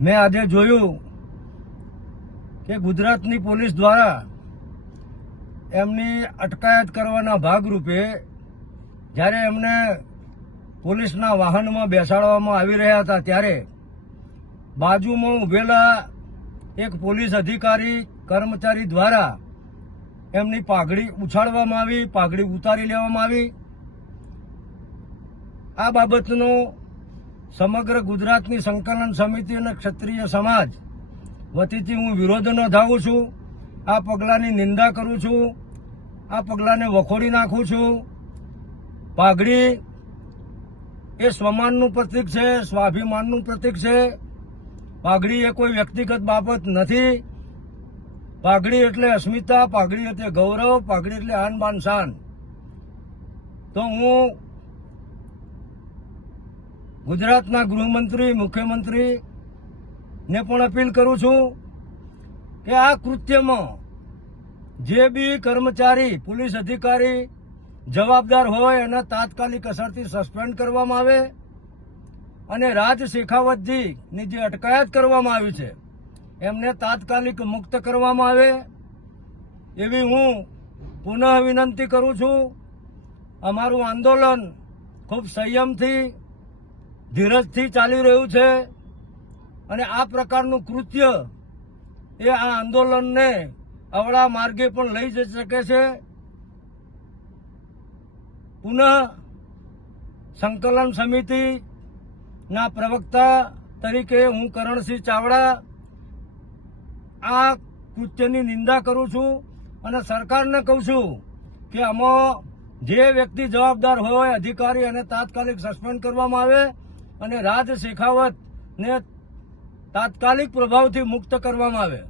મેં આજે જોયું કે ગુજરાતની પોલીસ દ્વારા એમની અટકાયત કરવાના ભાગરૂપે જ્યારે એમને પોલીસના વાહનમાં બેસાડવામાં આવી રહ્યા હતા ત્યારે બાજુમાં ઉભેલા એક પોલીસ અધિકારી કર્મચારી દ્વારા એમની પાઘડી ઉછાળવામાં આવી, પાઘડી ઉતારી લેવામાં આવી। આ બાબતનો સમગ્ર ગુજરાતની સંકલન સમિતિ અને ક્ષત્રિય સમાજ વતીથી હું વિરોધ નોંધાવું છું। આ પગલાંની નિંદા કરું છું, આ પગલાંને વખોડી નાખું છું। પાઘડી એ સ્વમાનનું પ્રતીક છે, સ્વાભિમાનનું પ્રતીક છે। પાઘડી એ કોઈ વ્યક્તિગત બાબત નથી। પાઘડી એટલે અસ્મિતા, પાઘડી એટલે ગૌરવ, પાઘડી એટલે આન બાન શાન। તો હું ગુજરાતના ગૃહમંત્રી, મુખ્યમંત્રીને પણ અપીલ કરું છું કે આ કૃત્યમાં જે બી કર્મચારી, પોલીસ અધિકારી જવાબદાર હોય એને તાત્કાલિક અસરથી સસ્પેન્ડ કરવામાં આવે અને રાજ શેખાવતજીની જે અટકાયત કરવામાં આવી છે એમને તાત્કાલિક મુક્ત કરવામાં આવે એવી હું પુનઃ વિનંતી કરું છું। અમારું આંદોલન ખૂબ સંયમથી, ધીરજથી ચાલી રહ્યું છે અને આ પ્રકારનું કૃત્ય એ આ આંદોલનને અવળા માર્ગે પણ લઈ જઈ શકે છે। પુનઃ સંકલન સમિતિના પ્રવક્તા તરીકે હું કરણસિંહ ચાવડા આ કૃત્યની નિંદા કરું છું અને સરકારને કહું છું કે આમાં જે વ્યક્તિ જવાબદાર હોય, અધિકારી, એને તાત્કાલિક સસ્પેન્ડ કરવામાં આવે અને રાજ શેખાવતને તાત્કાલિક પ્રભાવથી મુક્ત કરવામાં આવે।